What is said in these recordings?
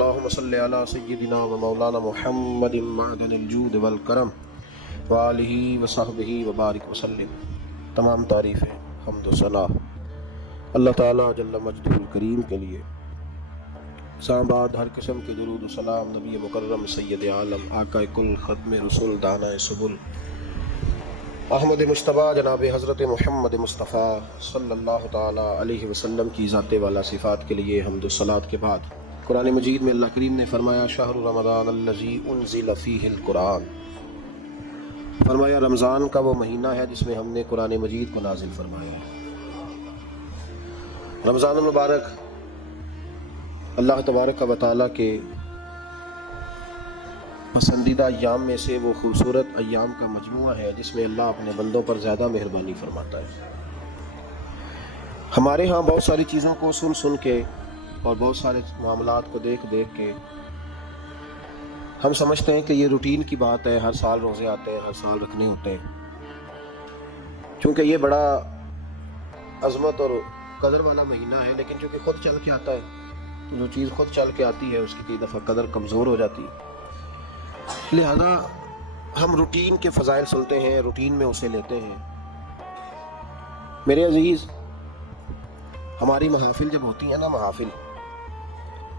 اللهم صل على سيدنا ومولانا محمد معدن الجود والکرم وآلہ وصحبہ وبارک وسلم۔ تمام تعریفیں حمد و ثنا اللہ تعالیٰ جل مجدہ الکریم کے لیے۔ بعد ہر قسم کے درود و سلام نبی مکرم سید عالم آقا کل ختم رسول دانۂ سبل احمد مجتبیٰ جناب حضرت محمد مصطفیٰ صلی اللہ تعالیٰ علیہ وسلم کی ذات والا صفات کے لیے حمد و صلات کے بعد قرآن مجید میں اللہ کریم نے فرمایا شہر رمضان الذی انزل فیہ القرآن، فرمایا رمضان کا وہ مہینہ ہے جس میں ہم نے قرآن مجید کو نازل فرمایا ہے۔ رمضان المبارک اللہ تبارک و تعالیٰ کے پسندیدہ ایام میں سے وہ خوبصورت ایام کا مجموعہ ہے جس میں اللہ اپنے بندوں پر زیادہ مہربانی فرماتا ہے۔ ہمارے ہاں بہت ساری چیزوں کو سن سن کے اور بہت سارے معاملات کو دیکھ دیکھ کے ہم سمجھتے ہیں کہ یہ روٹین کی بات ہے، ہر سال روزے آتے ہیں، ہر سال رکھنے ہوتے ہیں۔ چونکہ یہ بڑا عظمت اور قدر والا مہینہ ہے، لیکن چونکہ خود چل کے آتا ہے تو جو چیز خود چل کے آتی ہے اس کی کئی دفعہ قدر کمزور ہو جاتی ہے، لہذا ہم روٹین کے فضائل سنتے ہیں، روٹین میں اسے لیتے ہیں۔ میرے عزیز، ہماری محافل جب ہوتی ہیں نا، محافل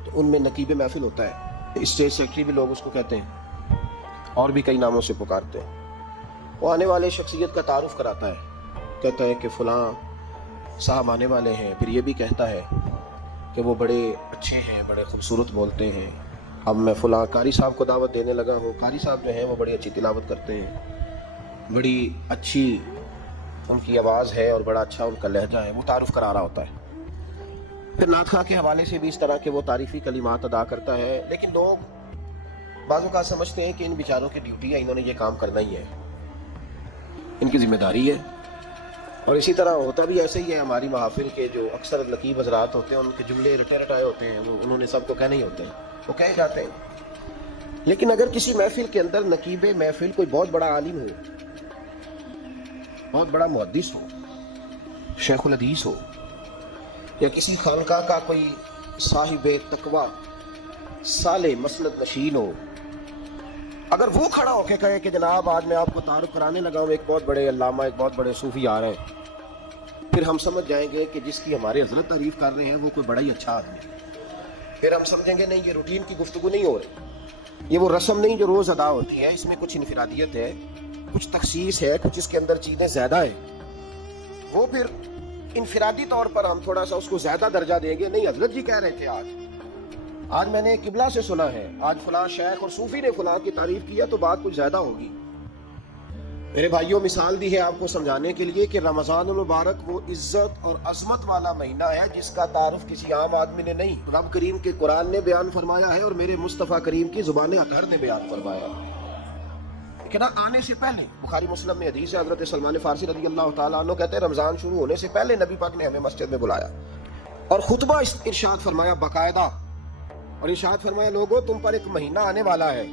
تو ان میں نقیب محفل ہوتا ہے، اسٹیج سیکرٹری بھی لوگ اس کو کہتے ہیں اور بھی کئی ناموں سے پکارتے ہیں۔ وہ آنے والے شخصیت کا تعارف کراتا ہے، کہتا ہے کہ فلاں صاحب آنے والے ہیں، پھر یہ بھی کہتا ہے کہ وہ بڑے اچھے ہیں، بڑے خوبصورت بولتے ہیں، اب میں فلاں قاری صاحب کو دعوت دینے لگا ہوں۔ قاری صاحب جو ہیں وہ بڑی اچھی تلاوت کرتے ہیں، بڑی اچھی ان کی آواز ہے اور بڑا اچھا ان کا لہجہ ہے، وہ تعارف کرا رہا ہوتا ہے۔ پھر نعت خواہ کے حوالے سے بھی اس طرح کے وہ تعریفی کلمات ادا کرتا ہے، لیکن لوگ بعض اوقات سمجھتے ہیں کہ ان بیچاروں کی ڈیوٹی ہے، انہوں نے یہ کام کرنا ہی ہے، ان کی ذمہ داری ہے۔ اور اسی طرح ہوتا بھی ایسے ہی ہے، ہماری محافل کے جو اکثر نقیب حضرات ہوتے ہیں ان کے جملے رٹے رٹائے ہوتے ہیں، وہ انہوں نے سب کو کہنے ہی ہوتے ہیں، وہ کہے جاتے ہیں۔ لیکن اگر کسی محفل کے اندر نقیب محفل کوئی بہت بڑا عالم ہو، بہت بڑا محدث ہو، شیخ الحدیث ہو، یا کسی خانقاہ کا کوئی صاحب تقویٰ صالح مسند نشین ہو، اگر وہ کھڑا ہو کے کہے کہ جناب آج میں آپ کو تعارف کرانے لگا ہوں ایک بہت بڑے علامہ، ایک بہت بڑے صوفی آ رہے ہیں، پھر ہم سمجھ جائیں گے کہ جس کی ہمارے حضرت تعریف کر رہے ہیں وہ کوئی بڑا ہی اچھا آدمی ہے۔ پھر ہم سمجھیں گے نہیں، یہ روٹین کی گفتگو نہیں ہو رہی، یہ وہ رسم نہیں جو روز ادا ہوتی ہے، اس میں کچھ انفرادیت ہے، کچھ تخصیص ہے، کچھ اس کے اندر چیزیں زیادہ ہیں۔ وہ پھر انفرادی طور پر ہم تھوڑا سا اس کو زیادہ درجہ دیں گے، نہیں حضرت جی کہہ رہے تھے آج میں نے قبلہ سے سنا ہے، آج فلاں شیخ اور صوفی نے فلاں کی تعریف کیا تو بات کچھ زیادہ ہوگی۔ میرے بھائیوں، مثال دی ہے آپ کو سمجھانے کے لیے کہ رمضان المبارک وہ عزت اور عظمت والا مہینہ ہے جس کا تعارف کسی عام آدمی نے نہیں، رب کریم کے قرآن نے بیان فرمایا ہے اور میرے مصطفیٰ کریم کی زبان اطہر نے بیان فرمایا ہے۔ لیکن آنے سے پہلے بخاری مسلم میں حدیث ہے، حضرت سلمان فارسی رضی اللہ تعالیٰ عنہ کہتے ہیں رمضان شروع ہونے سے پہلے نبی پاک نے ہمیں مسجد میں بلایا اور خطبہ ارشاد فرمایا باقاعدہ، اور ارشاد فرمایا لوگوں تم پر ایک مہینہ آنے والا ہے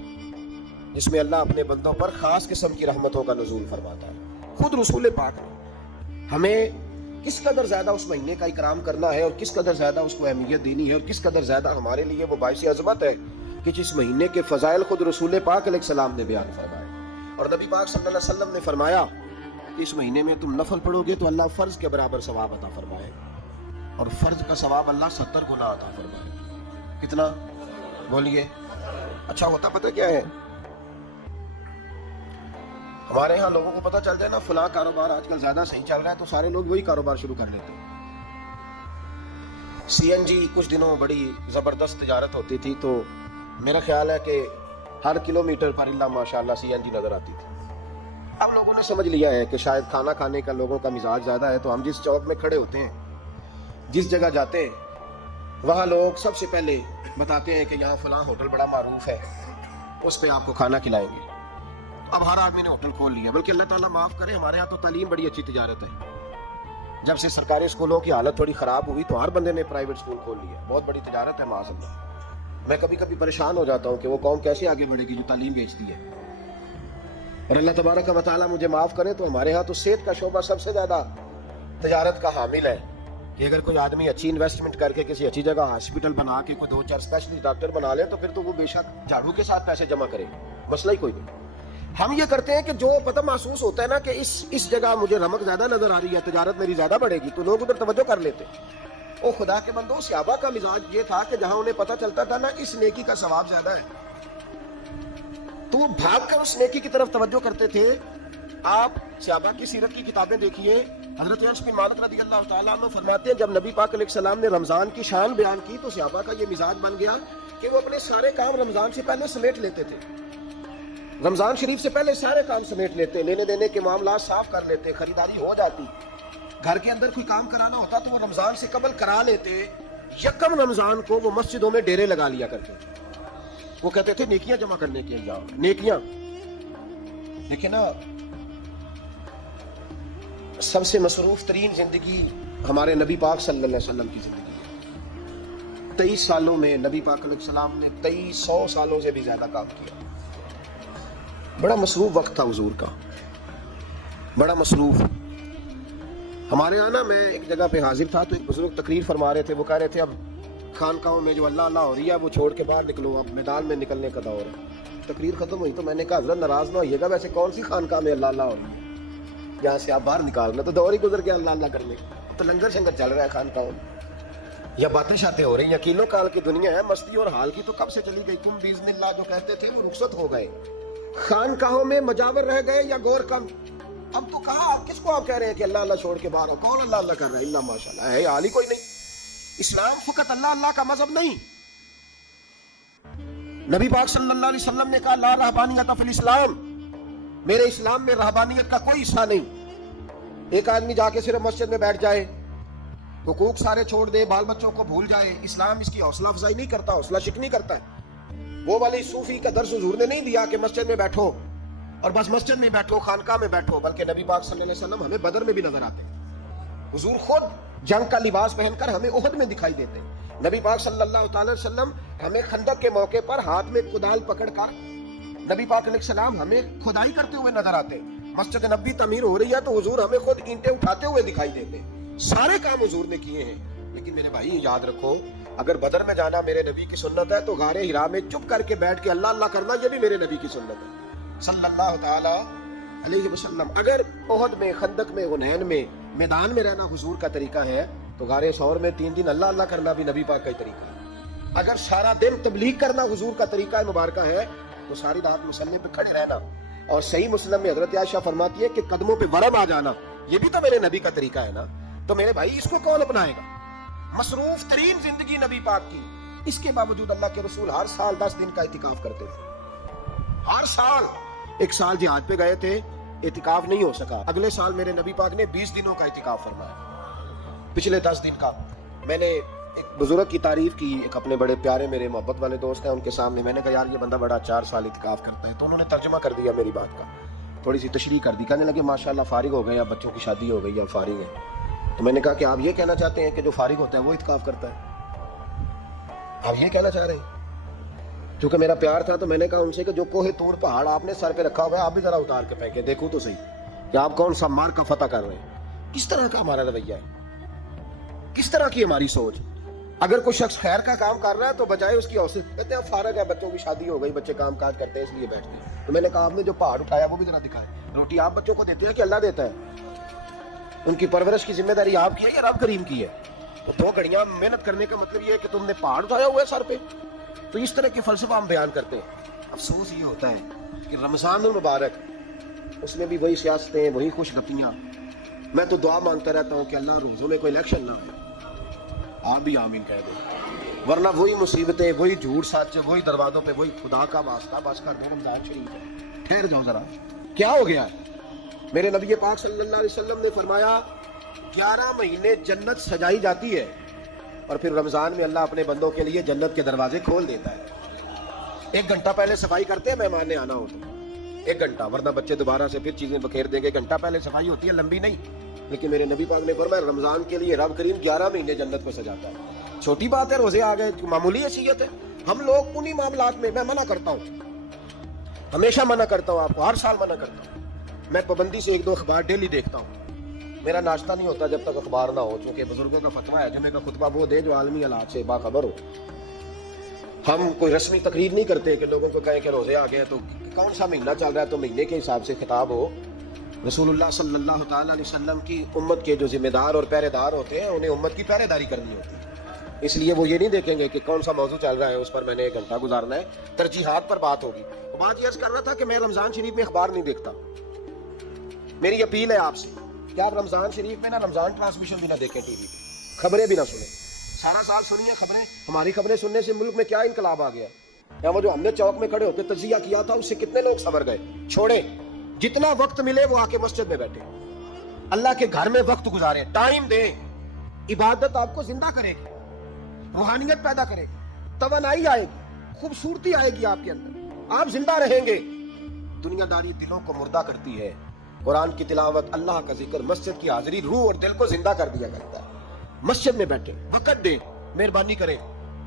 جس میں اللہ اپنے بندوں پر خاص قسم کی رحمتوں کا نزول فرماتا ہے۔ خود رسول پاک نے ہمیں کس قدر زیادہ اس مہینے کا اکرام کرنا ہے اور کس قدر زیادہ اس کو اہمیت دینی ہے اور کس قدر زیادہ ہمارے لیے وہ باعث عظمت ہے کہ جس مہینے کے فضائل خود رسول پاک علیہ السلام نے بیان فرمائے۔ اور نبی پاک صلی اللہ علیہ وسلم نے فرمایا کہ اس مہینے میں تم نفل پڑھو گے تو اللہ فرض کے برابر ثواب عطا فرمائے، اور فرض کا ثواب اللہ 70 گنا عطا فرمائے۔ کتنا بولیے؟ اچھا ہوتا پتہ کیا ہے، ہمارے ہاں لوگوں کو پتہ چل جائے نا فلاں کاروبار آج کل زیادہ صحیح چل رہا ہے تو سارے لوگ وہی کاروبار شروع کر لیتے ہیں۔ سی این جی کچھ دنوں بڑی زبردست تجارت ہوتی تھی تو میرا خیال ہے کہ ہر کلومیٹر پر اللہ ماشاءاللہ سی این جی نظر آتی تھی۔ اب لوگوں نے سمجھ لیا ہے کہ شاید کھانا کھانے کا لوگوں کا مزاج زیادہ ہے، تو ہم جس چوک میں کھڑے ہوتے ہیں، جس جگہ جاتے ہیں، وہاں لوگ سب سے پہلے بتاتے ہیں کہ یہاں فلاں ہوٹل بڑا معروف ہے، اس پہ آپ کو کھانا کھلائیں گے۔ اب ہر آدمی نے ہوٹل کھول لیا، بلکہ اللہ تعالیٰ معاف کرے ہمارے یہاں تو تعلیم بڑی اچھی تجارت ہے۔ جب سے سرکاری اسکولوں کی حالت تھوڑی خراب ہوئی تو ہر بندے نے پرائیویٹ اسکول کھول لیا، بہت بڑی تجارت ہے معاذ اللہ۔ میں کبھی کبھی پریشان ہو جاتا ہوں کہ وہ قوم کیسے آگے بڑھے گی جو تعلیم بیچتی ہے۔ اور اللہ تبارک و تعالیٰ مجھے معاف کرے تو ہمارے ہاں تو صحت کا شعبہ سب سے زیادہ تجارت کا حامل ہے، کہ اگر کوئی آدمی اچھی انویسٹمنٹ کر کے کسی اچھی جگہ ہاسپٹل بنا کے کوئی 2-4 اسپیشلسٹ ڈاکٹر بنا لے تو پھر تو وہ بے شک جھاڑو کے ساتھ پیسے جمع کرے، مسئلہ ہی کوئی نہیں۔ ہم یہ کرتے ہیں کہ جو پتہ محسوس ہوتا ہے نا کہ اس جگہ مجھے رمق زیادہ نظر آ رہی ہے، تجارت میری زیادہ بڑھے گی، تو لوگ ادھر توجہ کر لیتے۔ او خدا کے بندو، صحابہ کا مزاج یہ تھا کہ جہاں انہیں پتہ چلتا تھا نا اس نیکی کا ثواب زیادہ ہے تو بھاگ کر اس نیکی کی طرف توجہ کرتے تھے۔ آپ صحابہ کی سیرت کی کتابیں دیکھیے، حضرت انس بن مالک رضی اللہ تعالیٰ عنہ فرماتے ہیں جب نبی پاک علیہ السلام نے رمضان کی شان بیان کی تو صحابہ کا یہ مزاج بن گیا کہ وہ اپنے سارے کام رمضان سے پہلے سمیٹ لیتے تھے، رمضان شریف سے پہلے سارے کام سمیٹ لیتے، لینے دینے کے معاملات صاف کر لیتے، خریداری ہو جاتی، گھر کے اندر کوئی کام کرانا ہوتا تو وہ رمضان سے قبل کرا لیتے۔ یکم رمضان کو وہ مسجدوں میں ڈیرے لگا لیا کرتے تھے، وہ کہتے تھے نیکیاں جمع کرنے کے جاؤ، نیکیاں۔ دیکھیں نا، سب سے مصروف ترین زندگی ہمارے نبی پاک صلی اللہ علیہ وسلم کی زندگی ہے۔ 23 سالوں میں نبی پاک علیہ السلام نے 2300 سالوں سے بھی زیادہ کام کیا۔ بڑا مصروف وقت تھا حضور کا، بڑا مصروف۔ ہمارے یہاں نا، میں ایک جگہ پہ حاضر تھا تو ایک بزرگ تقریر فرما رہے تھے، وہ کہہ رہے تھے اب خانقاہوں میں جو اللہ اللہ ہو رہی ہے وہ چھوڑ کے باہر نکلو، اب میدان میں نکلنے کا دور ہے۔ تقریر ختم ہوئی تو میں نے کہا حضرت ناراض نہ ہوئیے گا، ویسے کون سی خانقاہ میں اللہ اللہ ہو رہی ہے، یہاں سے آپ باہر نکالنا تو دور ہی گزر گیا اللہ اللہ کرنے، تو لنگر شنگر چل رہا ہے خانقاہوں میں، یا باتیں شاتیں ہو رہی ہیں، کیلوں کال کی دنیا ہے، مستی اور حال کی تو کب سے چلی گئی، تم باذن اللہ جو کہتے تھے وہ رخصت ہو گئے، خانقاہوں میں مجاور رہ گئے یا غور کم۔ اب تو کہا کس کو آپ کہہ رہے ہیں کہ اللہ اللہ چھوڑ کے باہر ہو، کون اللہ اللہ کر رہا ہے، اللہ ماشاءاللہ ہے، حال ہی کوئی نہیں۔ اسلام فقط اللہ اللہ کا مذہب نہیں۔ نبی پاک صلی اللہ علیہ وسلم نے کہا لا رہبانیت فی الاسلام، میرے اسلام میں رہبانیت کا کوئی حصہ نہیں۔ ایک آدمی جا کے صرف مسجد میں بیٹھ جائے، حقوق سارے چھوڑ دے، بال بچوں کو بھول جائے، اسلام اس کی حوصلہ افزائی نہیں کرتا، حوصلہ شکنی کرتا ہے۔ وہ والی صوفی کا درس حضور نے نہیں دیا کہ مسجد میں بیٹھو اور بس مسجد میں بیٹھو، خانقاہ میں بیٹھو، بلکہ نبی پاک صلی اللہ علیہ وسلم ہمیں بدر میں بھی نظر آتے ہیں، حضور خود جنگ کا لباس پہن کر ہمیں احد میں دکھائی دیتے ہیں، نبی پاک صلی اللہ تعالی وسلم ہمیں خندق کے موقع پر ہاتھ میں کدال پکڑ کر نبی پاک علیہ السلام ہمیں کھدائی کرتے ہوئے نظر آتے ہیں، مسجد نبی تعمیر ہو رہی ہے تو حضور ہمیں خود اینٹیں اٹھاتے ہوئے دکھائی دیتے ہیں، سارے کام حضور نے کیے ہیں۔ لیکن میرے بھائی یاد رکھو، اگر بدر میں جانا میرے نبی کی سنت ہے تو غار حرا میں چپ کر کے بیٹھ کے اللہ اللہ کرنا یہ بھی میرے نبی کی سنت ہے صلی اللہ تعالی علیہ وسلم۔ اگر احد میں، خندق میں، حنین میں، میدان میں رہنا حضور کا طریقہ ہے تو غار ثور میں 3 دن اللہ اللہ کرنا بھی نبی پاک کا ہی طریقہ ہے۔ اگر سارا دن تبلیغ کرنا حضور کا طریقہ مبارکہ ہے تو ساری رات مصلی پہ کھڑے رہنا، اور صحیح مسلم میں حضرت عائشہ فرماتی ہے کہ قدموں پہ ورم آ جانا یہ بھی تو میرے نبی کا طریقہ ہے نا۔ تو میرے بھائی اس کو کون اپنائے گا؟ مصروف ترین زندگی نبی پاک کی، اس کے باوجود اللہ کے رسول ہر سال 10 دن کا اعتکاف کرتے تھے، ہر سال۔ ایک سال جہاد پہ گئے تھے، اعتکاف نہیں ہو سکا، اگلے سال میرے نبی پاک نے 20 دنوں کا اعتکاف فرمایا، پچھلے 10 دن کا۔ میں نے ایک بزرگ کی تعریف کی، ایک اپنے بڑے پیارے میرے محبت والے دوست ہیں، ان کے سامنے میں نے کہا یار یہ بندہ بڑا 4 سال اعتکاف کرتا ہے، تو انہوں نے ترجمہ کر دیا میری بات کا، تھوڑی سی تشریح کر دی، کہنے لگے ماشاءاللہ فارغ ہو گئے، اب بچوں کی شادی ہو گئی، اب فارغ ہیں۔ تو میں نے کہا کہ آپ یہ کہنا چاہتے ہیں کہ جو فارغ ہوتا ہے وہ اعتکاف کرتا ہے؟ آپ یہ کہنا چاہ رہے ہیں؟ چونکہ میرا پیار تھا تو میں نے کہا ان سے کہ جو کوہ طور پہاڑ آپ نے سر پہ رکھا ہوا ہے آپ بھی ذرا اتار کے پھینکے دیکھو تو صحیح کہ آپ کون سا مار کا فتح کر رہے ہیں، کس طرح کا ہمارا رویہ ہے، کس طرح کی ہماری سوچ۔ اگر کوئی شخص خیر کا کام کر رہا ہے تو بجائے اس کی حوصلے کہتے ہیں فارغ ہے، بچوں کی شادی ہو گئی، بچے کام کاج کرتے ہیں اس لیے بیٹھتے ہیں۔ تو میں نے کہا آپ نے جو پہاڑ اٹھایا وہ بھی ذرا دکھائے، روٹی آپ بچوں کو دیتے ہیں کہ اللہ دیتا ہے؟ ان کی پرورش کی ذمہ داری آپ کی ہے یا رب کریم کی ہے؟ تو 2 گھڑیاں محنت کرنے کا مطلب یہ ہے کہ تم نے پہاڑ اٹھایا ہوا ہے سر پہ؟ تو اس طرح کے فلسفہ ہم بیان کرتے ہیں۔ افسوس یہ ہوتا ہے کہ رمضان المبارک اس میں بھی وہی سیاستیں، وہی خوش گپیاں۔ میں تو دعا مانگتا رہتا ہوں کہ اللہ روزوں میں کوئی الیکشن نہ ہو، آپ بھی آمین کہہ دیں، ورنہ وہی مصیبتیں، وہی جھوٹ سچ، وہی دروازوں پہ وہی خدا کا واسطہ، بس کر دو، رمضان شریف ہے، ٹھہر جاؤ ذرا، کیا ہو گیا ہے؟ میرے نبی پاک صلی اللہ علیہ وسلم نے فرمایا 11 مہینے جنت سجائی جاتی ہے اور پھر رمضان میں اللہ اپنے بندوں کے لیے جنت کے دروازے کھول دیتا ہے۔ 1 گھنٹہ پہلے صفائی کرتے ہیں مہمان نے آنا ہو تو 1 گھنٹہ، ورنہ بچے دوبارہ سے پھر چیزیں بکھیر دیں گے، 1 گھنٹہ پہلے صفائی ہوتی ہے، لمبی نہیں۔ لیکن میرے نبی پاک نے فرمایا رمضان کے لیے رب کریم 11 مہینے جنت کو سجاتا ہے۔ چھوٹی بات ہے، روزے آ گئے، معمولی حیثیت ہے۔ ہم لوگ انہی معاملات میں، میں منع کرتا ہوں، ہمیشہ منع کرتا ہوں، آپ کو ہر سال منع کرتا ہوں، میں پابندی سے 1-2 اخبار ڈیلی دیکھتا ہوں، میرا ناشتہ نہیں ہوتا جب تک اخبار نہ ہو، چونکہ بزرگوں کا فتویٰ ہے جمعے کا خطبہ وہ دے جو عالمی حالات سے باخبر ہو۔ ہم کوئی رسمی تقریر نہیں کرتے کہ لوگوں کو کہیں کہ روزے آ گئے تو کون سا مہینہ چل رہا ہے تو مہینے کے حساب سے خطاب ہو۔ رسول اللہ صلی اللہ تعالیٰ علیہ وسلم کی امت کے جو ذمہ دار اور پہرے دار ہوتے ہیں انہیں امت کی پہرے داری کرنی ہوتی ہے، اس لیے وہ یہ نہیں دیکھیں گے کہ کون سا موضوع چل رہا ہے اس پر میں نے 1 گھنٹہ گزارنا ہے، ترجیحات پر بات ہوگی۔ بات یہ عرض کر رہا تھا کہ میں رمضان شریف میں اخبار نہیں دیکھتا۔ میری اپیل ہے آپ سے کہ آپ رمضان شریف میں نا رمضان ٹرانسمیشن بھی نہ دیکھیں، ٹی وی خبریں بھی نہ سنیں، سارا سال سنیے خبریں۔ ہماری خبریں سننے سے ملک میں کیا انقلاب آ گیا، یا وہ جو ہم نے چوک میں کھڑے ہوتے تجزیہ کیا تھا اس سے کتنے لوگ سنور گئے۔ چھوڑیں، جتنا وقت ملے وہ آ کے مسجد میں بیٹھے، اللہ کے گھر میں وقت گزاریں، ٹائم دیں۔ عبادت آپ کو زندہ کرے گی، روحانیت پیدا کرے گی، توانائی آئے گی، خوبصورتی آئے گی آپ کے اندر، آپ زندہ رہیں گے۔ دنیا داری دلوں کو مردہ کرتی ہے، قرآن کی تلاوت، اللہ کا ذکر، مسجد کی حاضری روح اور دل کو زندہ کر دیا کرتا ہے۔ مسجد میں بیٹھے، وقت دیں، مہربانی کریں۔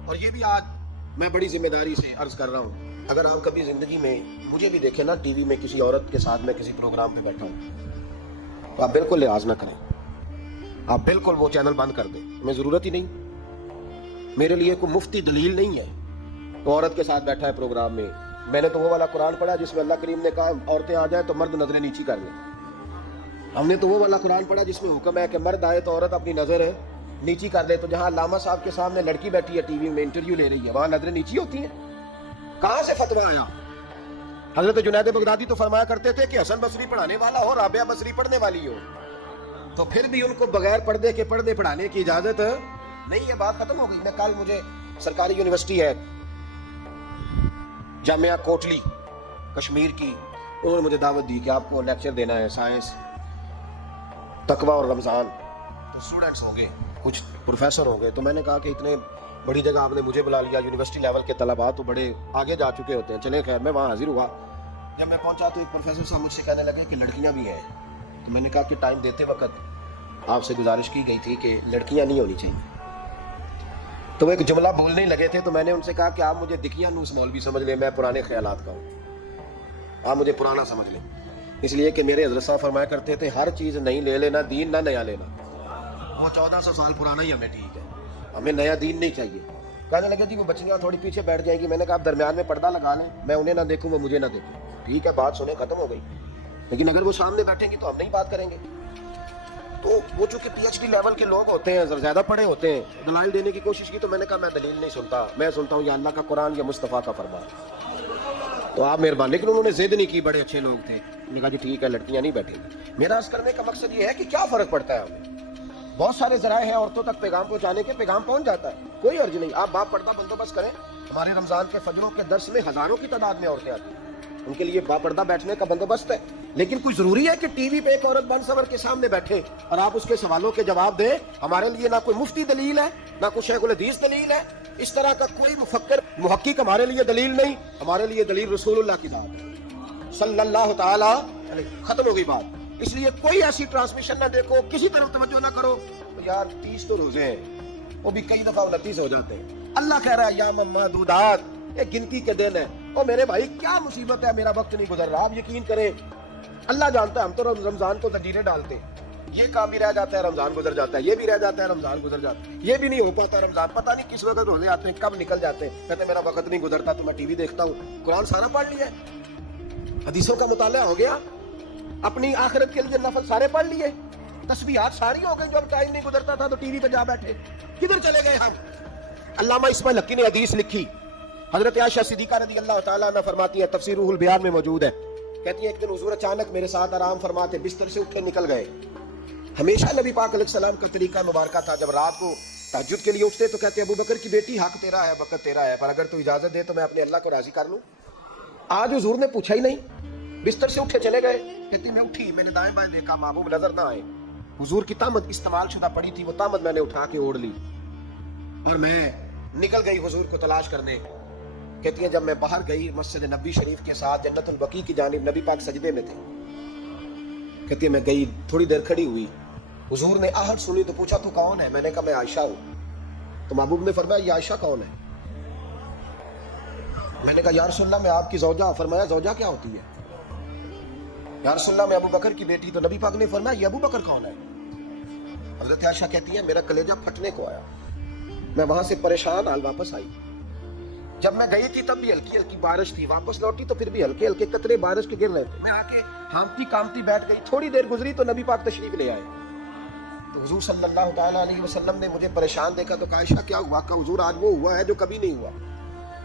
اور یہ بھی آج میں بڑی ذمہ داری سے عرض کر رہا ہوں، اگر آپ کبھی زندگی میں مجھے بھی دیکھیں نا ٹی وی میں کسی عورت کے ساتھ میں کسی پروگرام پہ بیٹھا ہوں تو آپ بالکل لحاظ نہ کریں، آپ بالکل وہ چینل بند کر دیں، ہمیں ضرورت ہی نہیں۔ میرے لیے کوئی مفتی دلیل نہیں ہے تو عورت کے ساتھ بیٹھا ہے پروگرام میں۔ میں نے تو وہ والا قرآن پڑھا جس میں اللہ کریم نے کہا عورتیں آ جائیں تو مرد نظریں نیچی کر لیں۔ ہم نے تو وہ والا قرآن پڑھا جس میں حکم ہے کہ مرد آئے تو عورت اپنی نظر نیچی کر لے۔ تو جہاں علامہ صاحب کے سامنے لڑکی بیٹھی ہے ٹی وی میں انٹرویو لے رہی ہے وہاں نظریں نیچی ہوتی ہیں؟ کہاں سے فتویٰ آیا؟ حضرت جنید بغدادی تو فرمایا کرتے تھے کہ حسن بصری پڑھانے والا ہو، رابعہ بصری پڑھنے والی ہو، تو پھر بھی ان کو بغیر پردے کے پردے پڑھانے کی اجازت نہیں ہے۔ بات ختم ہو گئی۔ میں کل مجھے سرکاری یونیورسٹی ہے جامعہ کوٹلی کشمیر کی، انہوں نے مجھے دعوت دی کہ آپ کو لیکچر دینا ہے سائنس، تقویٰ اور رمضان۔ تو اسٹوڈنٹس ہوں گے، کچھ پروفیسر ہوں گے، تو میں نے کہا کہ اتنے بڑی جگہ آپ نے مجھے بلا لیا، یونیورسٹی لیول کے طلباء تو بڑے آگے جا چکے ہوتے ہیں۔ چلے خیر، میں وہاں حاضر ہوا۔ جب میں پہنچا تو ایک پروفیسر صاحب مجھ سے کہنے لگے کہ لڑکیاں بھی ہیں۔ تو میں نے کہا کہ ٹائم دیتے وقت آپ سے گزارش کی گئی تھی کہ لڑکیاں نہیں ہونی چاہیے۔ تو وہ ایک جملہ بولنے ہی لگے تھے، تو میں نے ان سے کہا کہ آپ مجھے دکھیاں نوس مولوی سمجھ لیں، میں پرانے خیالات کا ہوں، آپ مجھے پرانا سمجھ لیں، اس لیے کہ میرے حضرت صاحب فرمایا کرتے تھے ہر چیز نہیں لے لینا، دین نہ نیا لینا۔ وہ 1400 سال پرانا ہی ہمیں ٹھیک ہے، ہمیں نیا دین نہیں چاہیے۔ کہنے لگے جی وہ بچیاں تھوڑی پیچھے بیٹھ جائیں گی۔ میں نے کہا آپ درمیان میں پردہ لگا لیں، میں انہیں نہ دیکھوں وہ مجھے نہ دیکھیں، ٹھیک ہے، بات سنیں، ختم ہو گئی۔ لیکن اگر وہ سامنے بیٹھیں گی تو ہم نہیں بات کریں گے۔ تو وہ چونکہ پی ایچ ڈی لیول کے لوگ ہوتے ہیں، زیادہ پڑھے ہوتے ہیں، دلائل دینے کی کوشش کی، تو میں نے کہا میں دلیل نہیں سنتا، میں سنتا ہوں یا اللہ کا قرآن یا مصطفیٰ کا فرمان۔ تو آپ مہربان، لیکن انہوں نے ضد نہیں کی، بڑے اچھے لوگ تھے، نے کہا جی ٹھیک ہے لڑکیاں نہیں بیٹھیں گی۔ میرا عرض کرنے کا مقصد یہ ہے کہ کیا فرق پڑتا ہے ہمیں، بہت سارے ذرائع ہیں عورتوں تک پیغام پہنچانے کے، پیغام پہنچ جاتا ہے، کوئی عرض نہیں۔ آپ باپ پردہ بندوبست کریں، ہمارے رمضان کے فجروں کے درس میں ہزاروں کی تعداد میں عورتیں آتی ہیں، ان کے لیے باپردہ بیٹھنے کا بندوبست ہے۔ لیکن کوئی ضروری ہے کہ ٹی وی پہ ایک عورت بن سور کے سامنے بیٹھے اور آپ اس کے سوالوں کے جواب دیں؟ ہمارے لیے نہ کوئی مفتی دلیل ہے، نہ کوئی شیخ الحدیث دلیل ہے، اس طرح کا کوئی مفکر محقق ہمارے لیے دلیل نہیں، ہمارے لیے دلیل رسول اللہ کی ذات ہے صلی اللہ تعالی علیہ۔ ختم ہو گئی بات۔ اس لیے کوئی ایسی ٹرانسمیشن نہ دیکھو، کسی طرف توجہ نہ کرو۔ تو یار 30 تو روزے ہیں، وہ بھی کئی دفعہ 29 ہو جاتے ہیں۔ اللہ کہہ رہا ہے یا معدودات، ایک گنتی کے دن ہے۔ اور میرے بھائی کیا مصیبت ہے، میرا وقت نہیں گزر رہا، آپ یقین کریں، اللہ جانتا ہے، ہم تو رمضان کو زنجیریں ڈالتے ہیں، یہ کام بھی رہ جاتا ہے، رمضان گزر جاتا ہے، یہ بھی رہ جاتا ہے، رمضان گزر جاتا ہے، یہ بھی نہیں ہو پاتا رمضان، پتہ نہیں کس وقت روزے آتے ہیں، کب نکل جاتے ہیں، کہتے ہیں میرا وقت نہیں گزرتا تو میں ٹی وی دیکھتا ہوں۔ قرآن سارا پڑھ لیا ہے، حدیثوں کا مطالعہ ہو گیا، اپنی آخرت کے لیے نفل سارے پڑھ لیے، تسبیحات ساری ہو گئی، جو اب ٹائم نہیں گزرتا تھا تو ٹی وی پہ جا بیٹھے، کدھر چلے گئے ہم؟ علامہ اسماعیل حقی نے حدیث لکھی، حضرت عائشہ صدیقہ رضی اللہ تعالیٰ عنہ فرماتی ہے، تفسیر روح البیان میں موجود ہے، کہتی ہے ایک دن حضور اچانک میرے ساتھ آرام فرماتے بستر سے اٹھ کے نکل گئے۔ ہمیشہ نبی پاک علیہ السلام کا طریقہ مبارکہ تھا، جب رات کو تہجد کے لیے اٹھتے تو کہتے ابو بکر کی بیٹی حق تیرا ہے، وقت تیرا ہے، پر اگر تو اجازت دے تو میں اپنے اللہ کو راضی کر لوں۔ آج حضور نے پوچھا ہی نہیں، بستر سے اٹھے چلے گئے، کہتی میں اٹھی، میں نے دائیں بائیں دیکھا، محبوب نظر نہ آئے، حضور کی تامت استعمال شدہ پڑی تھی، وہ تامت میں نے اٹھا کے اوڑھ لی اور میں نکل گئی حضور کو تلاش کرنے۔ کہتی ہے جب میں باہر گئی مسجد نبی شریف کے ساتھ جنت البقیع کی جانب، نبی پاک سجدے میں تھے، کہتی ہے میں گئی، تھوڑی دیر کھڑی ہوئی، حضور نے آہٹ سنی تو پوچھا تو کون ہے؟ میں نے کہا میں عائشہ ہوں۔ تو محبوب نے فرمایا یہ عائشہ کون ہے؟ میں نے کہا یا رسول اللہ میں آپ کی زوجہ۔ فرمایا زوجہ کیا ہوتی ہے؟ یا رسول اللہ میں ابو بکر کی بیٹی۔ تو نبی پاک نے فرمایا یہ ابو بکر کون ہے؟ حضرت عائشہ کہتی ہے میرا کلیجہ پھٹنے کو آیا، میں وہاں سے پریشان حال واپس آئی، جب میں گئی تھی تب بھی ہلکی ہلکی بارش تھی، واپس لوٹی تو پھر بھی ہلکے ہلکے قطرے بارش کے گر رہے تھے، میں آ کے ہامتی کامتی بیٹھ گئی، تھوڑی دیر گزری تو نبی پاک تشریف لے آئے، تو حضور صلی اللہ تعالیٰ علیہ وسلم نے مجھے پریشان دیکھا تو کہا عائشہ کیا ہوا؟ کہ حضور آج وہ ہوا ہے جو کبھی نہیں ہوا،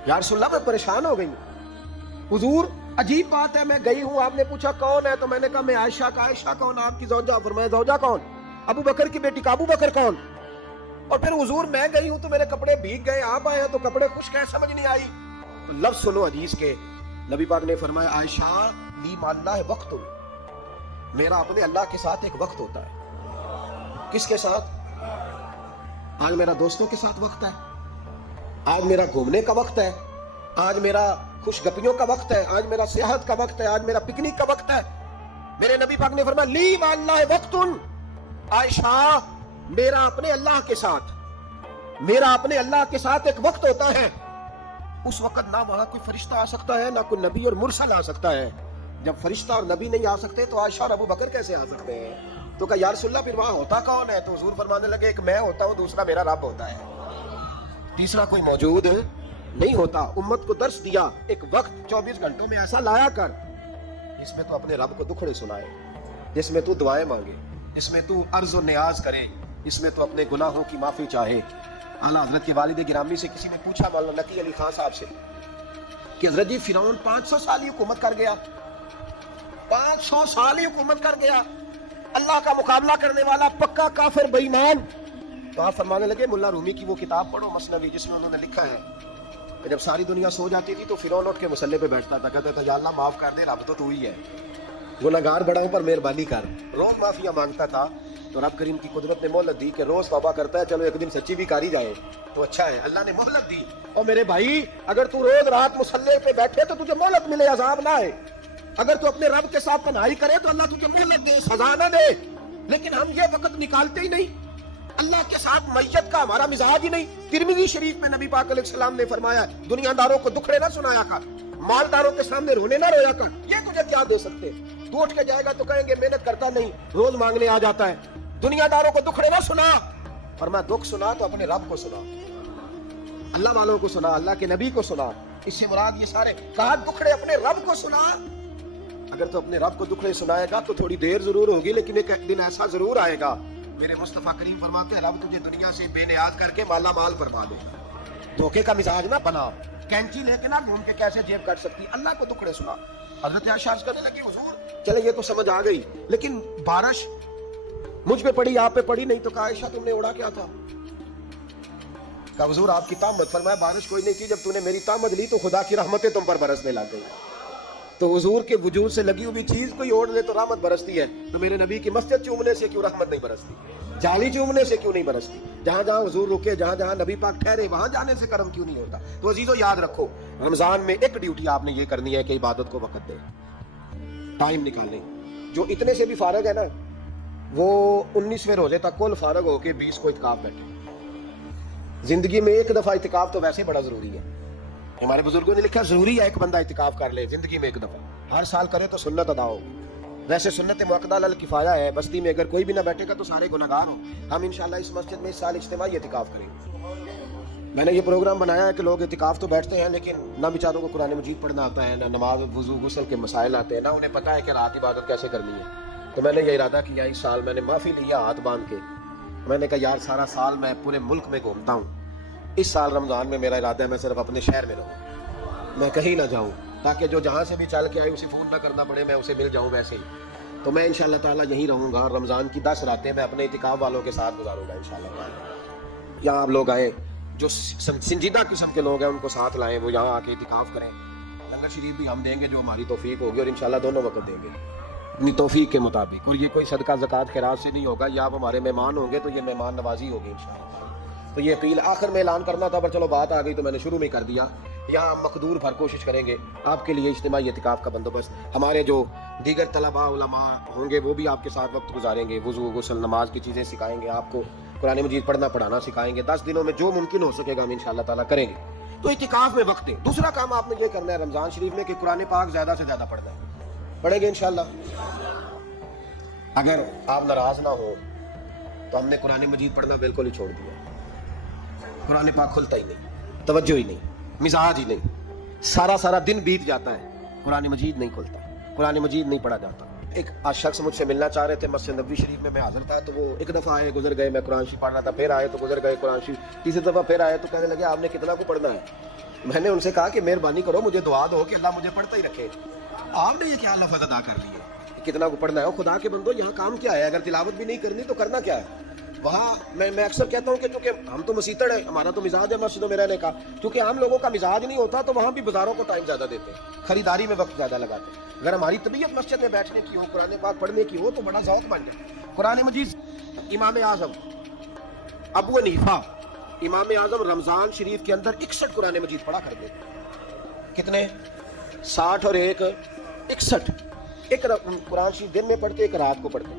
یا رسول اللہ میں پریشان ہو گئی ہوں۔ حضور عجیب بات ہے، میں گئی ہوں، آپ نے پوچھا کون ہے تو میں نے کہا میں عائشہ کا۔ عائشہ کون؟ آپ کی زوجہ۔ فرمایا زوجہ کون؟ ابو بکر کی بیٹی کا۔ ابو بکر کون؟ اور پھر حضور میں گئی ہوں تو میرے کپڑے بھیگ گئے، آپ آئے ہیں تو کپڑے خشک ہیں، سمجھ نہیں آئی۔ تو لفظ سنو حدیث کے، نبی پاک نے فرمایا عائشہ لی مع اللہ وقت، میرا اپنے اللہ کے ساتھ ایک وقت ہوتا ہے۔ کس کے ساتھ؟ آج میرا دوستوں کے ساتھ وقت ہے، آج میرا گھومنے کا وقت ہے، آج میرا خوش گپیوں کا وقت ہے، آج میرا سیاحت کا وقت ہے، آج میرا پکنک کا وقت ہے۔ میرے نبی پاک نے فرمایا لی مع اللہ وقت، عائشہ میرا اپنے اللہ کے ساتھ، میرا اپنے اللہ کے ساتھ ایک وقت ہوتا ہے۔ اس وقت نہ وہاں کوئی فرشتہ آ سکتا ہے، نہ کوئی نبی اور مرسل آ سکتا ہے۔ جب فرشتہ اور نبی نہیں آ سکتے تو عائشہ اور ابو بکر کیسے آ سکتے ہیں؟ تو کہا یا رسول اللہ پھر وہاں ہوتا کون ہے؟ تو حضور فرمانے لگے ایک میں ہوتا ہوں، دوسرا میرا رب ہوتا ہے، تیسرا کوئی موجود نہیں ہوتا۔ امت کو درس دیا ایک وقت 24 گھنٹوں میں ایسا لایا کر جس میں تو اپنے رب کو دکھڑے سنائے، جس میں تو دعائیں مانگے، جس میں تو عرض و نیاز کرے، جس میں تو اپنے گناہوں کی معافی چاہے۔ اعلیٰ حضرت کے والد گرامی سے کسی نے پوچھا، مولانا نقی علی خان صاحب سے، کہ حضرت جی فرعون 500 سال ہی حکومت کر گیا، 500 سال ہی حکومت کر گیا، اللہ کا مقابلہ کرنے والا پکا کافر بے ایمان۔ تو آپ فرمانے لگے ملا رومی کی وہ کتاب پڑھو مثنوی، جس میں انہوں نے لکھا ہے کہ جب ساری دنیا سو جاتی تھی تو فرعون اٹھ کے مصلے پہ بیٹھتا تھا، کہتا تھا یا اللہ معاف کر دے، رب تو ہی ہے، گناہگار بڑا ہوں پر مہربانی کر۔ روز معافیاں مانگتا تھا تو رب کریم کی قدرت نے مہلت دی کہ روز توبہ کرتا ہے، چلو ایک دن سچی بھی کاری جائے تو اچھا ہے، اللہ نے مہلت دی۔ اور میرے بھائی اگر تو روز رات مصلے پہ بیٹھے تو تجھے مہلت ملے، عذاب نہ آئے۔ اگر تو اپنے رب کے ساتھ تنہائی کرے تو اللہ تجھے مہلت دے، سزا نہ دے۔ لیکن ہم یہ وقت نکالتے ہی نہیں، اللہ کے ساتھ میت کا ہمارا مزاج ہی نہیں۔ ترمذی شریف میں نبی پاک علیہ السلام نے فرمایا دنیا داروں کو دکھڑے نہ سنایا کر، مالداروں کے سامنے رونے نہ رویا کر، یہ تجھے کیا دے سکتے؟ تو اٹھ کے جائے گا تو کہیں گے محنت کرتا نہیں، روز مانگنے آ جاتا ہے۔ دنیا داروں کو دکھڑے نہ سنا، فرمایا دکھ سنا تو اپنے رب کو سنا، اللہ والوں کو سنا، اللہ کے نبی کو سنا۔ اس سے مراد یہ سارے کہا دکھڑے اپنے رب کو سنا۔ اگر تو اپنے رب کو دکھڑے سنائے گا تو تھوڑی دیر ضرور ہوگی، لیکن ایک دن ایسا ضرور آئے گا، میرے مصطفیٰ کریم فرماتے ہیں رب تجھے دنیا سے بے نیاز کر کے مالا مال فرما دے۔ دھوکے کا مزاج نہ بنا، کینچی لے کے نہ گھوم کے کیسے جیب کر سکتی، اللہ کو دکھڑے سنا۔ حضرت عائشہ عرض کرنے لگی حضور چلے یہ تو سمجھ آ گئی، لیکن بارش مجھ پہ پڑی آپ پہ پڑی نہیں، تو کہا عائشہ تم نے اڑا کیا تھا؟ کہا حضور آپ کی تامت۔ فرمایا بارش کوئی نہیں کی، جب تو نے میری تامت لی تو خدا کی رحمتیں تم پر برسنے لگ گئی۔ تو حضور کے وجود سے لگی ہوئی چیز کوئی اوڑھ لے تو رحمت برستی ہے، تو میرے نبی کی مسجد چومنے سے کیوں رحمت نہیں برستی؟ جالی چومنے سے کیوں نہیں برستی؟ جہاں جہاں حضور رکے، جہاں جہاں نبی پاک ٹھہرے، وہاں جانے سے کرم کیوں نہیں ہوتا؟ تو عزیزو یاد رکھو، رمضان میں ایک ڈیوٹی آپ نے یہ کرنی ہے کہ عبادت کو وقت دے، ٹائم نکالیں۔ جو اتنے سے بھی فارغ ہے نا وہ 19ویں روزے تک کل فارغ ہو کے 20 کو اعتکاف بیٹھے۔ زندگی میں ایک دفعہ اعتکاف تو ویسے بڑا ضروری ہے، ہمارے بزرگوں نے لکھا ضروری ہے ایک بندہ اعتکاف کر لے زندگی میں ایک دفعہ، ہر سال کرے تو سنت ادا ہو۔ ویسے سنت مؤکدہ علی الکفایہ ہے، بستی میں اگر کوئی بھی نہ بیٹھے گا تو سارے گناہگار ہوں۔ ہم انشاءاللہ اس مسجد میں اس سال اجتماعی اعتکاف کریں گے۔ میں نے یہ پروگرام بنایا ہے کہ لوگ اعتکاف تو بیٹھتے ہیں لیکن نہ بیچاروں کو قرآن مجید پڑھنا آتا ہے، نہ نماز وضو غسل کے مسائل آتے ہیں، نہ انہیں پتہ ہے کہ رات عبادت کیسے کرنی ہے۔ تو میں نے یہ ارادہ کیا، اس سال میں نے معافی لیا ہاتھ باندھ کے، میں نے کہا یار سارا سال میں پورے ملک میں گھومتا ہوں، اس سال رمضان میں میرا ارادہ ہے میں صرف اپنے شہر میں رہوں، میں کہیں نہ جاؤں، تاکہ جو جہاں سے بھی چل کے آئی اسے فون نہ کرنا پڑے، میں اسے مل جاؤں ویسے ہی۔ تو میں انشاءاللہ تعالیٰ یہیں رہوں گا، رمضان کی 10 راتیں میں اپنے اعتکاف والوں کے ساتھ گزاروں گا انشاءاللہ تعالیٰ۔ یہاں آپ لوگ آئیں، جو سنجیدہ قسم کے لوگ ہیں ان کو ساتھ لائیں، وہ یہاں آ کے اعتکاف کریں۔ لنگر شریف بھی ہم دیں گے جو ہماری توفیق ہوگی، اور انشاءاللہ دونوں وقت دیں گے اپنی توفیق کے مطابق، اور یہ کوئی صدقہ زکوٰۃ خیرات سے نہیں ہوگا، یا آپ ہمارے مہمان ہوں گے تو یہ مہمان نوازی ہوگی انشاءاللہ۔ تو یہ اپیل آخر میں اعلان کرنا تھا، پر چلو بات آ گئی تو میں نے شروع میں کر دیا۔ یہاں ہم مقدور بھر کوشش کریں گے آپ کے لیے اجتماعی اعتکاف کا بندوبست، ہمارے جو دیگر طلباء علماء ہوں گے وہ بھی آپ کے ساتھ وقت گزاریں گے، وضو غسل نماز کی چیزیں سکھائیں گے، آپ کو قرآن مجید پڑھنا پڑھانا سکھائیں گے۔ 10 دنوں میں جو ممکن ہو سکے گا ہم انشاءاللہ تعالیٰ کریں گے۔ تو اعتکاف میں وقت دیں۔ دوسرا کام آپ نے یہ کرنا ہے رمضان شریف میں کہ قرآن پاک زیادہ سے زیادہ پڑھنا ہے، پڑھیں گے انشاءاللہ۔ اگر آپ ناراض نہ ہو تو ہم نے قرآن مجید پڑھنا بالکل ہی چھوڑ دیا. قرآن پاک کھلتا ہی نہیں, توجہ ہی نہیں, مزاج ہی نہیں, سارا دن بیت جاتا ہے, قرآن مجید نہیں کھلتا, قرآن مجید نہیں پڑھا جاتا. ایک شخص مجھ سے ملنا چاہ رہے تھے, مسجد نبوی شریف میں حاضر تھا, تو وہ ایک دفعہ آئے, گزر گئے, میں قرآن شریف پڑھ رہا تھا, پھر آئے تو گزر گئے قرآن شریف, تیسری دفعہ پھر آئے تو کہنے لگے آپ نے کتنا کو پڑھنا ہے. میں نے ان سے کہا کہ مہربانی کرو مجھے دعا دو کہ اللہ مجھے پڑھتا ہی رکھے. آپ نے یہ کیا لفظ ادا کر لیے, کتنا کو پڑھنا ہے؟ خدا کے بندو یہاں کام کیا ہے؟ اگر تلاوت بھی نہیں کرنی تو کرنا کیا ہے وہاں؟ میں اکثر کہتا ہوں کہ چونکہ ہم تو مسیتڑ ہیں, ہمارا تو مزاج ہے مسجدوں میں رہنے کا, چونکہ عام لوگوں کا مزاج نہیں ہوتا تو وہاں بھی بازاروں کو ٹائم زیادہ دیتے ہیں, خریداری میں وقت زیادہ لگاتے ہیں. اگر ہماری طبیعت مسجد میں بیٹھنے کی ہو, قرآن پاک پڑھنے کی ہو, تو بڑا ذوق بن جائے. قرآن مجید امام اعظم ابو حنیفہ امام اعظم رمضان شریف کے اندر 61 قرآن مجید پڑھا کرتے تھے. کتنے؟ 60 اور 1 61. ایک قرآن شریف دن میں پڑھتے, ایک رات کو پڑھتے,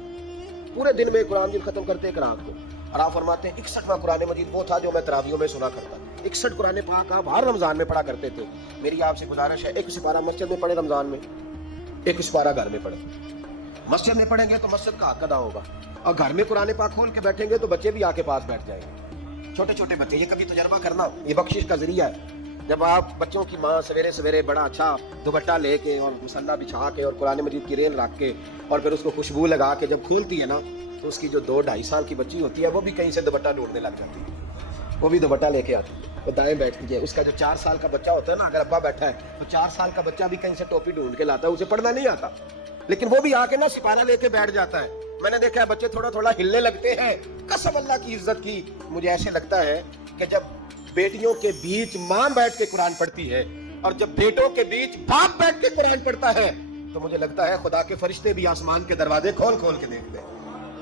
پورے دن میں قرآن مجید ختم کرتے, ایک رات کو. اور آپ فرماتے ہیں 61واں قرآن مجید وہ تھا جو میں تراویحوں میں سنا کرتا. 61 قرآن پاک آپ ہر رمضان میں پڑھا کرتے تھے. میری آپ سے گزارش ہے, ایک سپارہ مسجد میں پڑھے رمضان میں, ایک سپارہ گھر میں پڑھے. مسجد میں پڑھیں گے تو مسجد کا حق ادا ہوگا, اور گھر میں قرآن پاک کھول کے بیٹھیں گے تو بچے بھی آ کے پاس بیٹھ جائیں گے, چھوٹے چھوٹے بچے. یہ کبھی تجربہ کرنا, یہ بخشش کا ذریعہ ہے. جب آپ بچوں کی ماں سویرے سویرے بڑا اچھا دوپٹہ لے کے اور مصلی بچھا کے اور قرآن مجید کی ریل رکھ کے اور پھر اس کو خوشبو لگا کے جب کھولتی ہے نا, تو اس کی جو 2-2.5 سال کی بچی ہوتی ہے وہ بھی کہیں سے دوپٹہ ڈھونڈنے لگ جاتی ہے, وہ بھی دوپٹہ لے کے آتی ہے, وہ دائیں بیٹھتی ہے. اس کا جو 4 سال کا بچہ ہوتا ہے نا, اگر ابا بیٹھا ہے تو 4 سال کا بچہ بھی کہیں سے ٹوپی ڈھونڈ کے لاتا ہے, اسے پڑھنا نہیں آتا, لیکن وہ بھی آ کے نا سپارہ لے کے بیٹھ جاتا ہے. میں نے دیکھا ہے بچے تھوڑا تھوڑا ہلنے لگتے ہیں. قسم اللہ کی عزت کی, مجھے ایسے لگتا ہے کہ جب بیٹیوں کے بیچ ماں بیٹھ کے قرآن پڑھتی ہے اور جب بیٹوں کے بیچ باپ بیٹھ کے قرآن پڑھتا ہے, تو مجھے لگتا ہے خدا کے فرشتے بھی آسمان کے دروازے کھول کھول کے دیکھتے ہیں,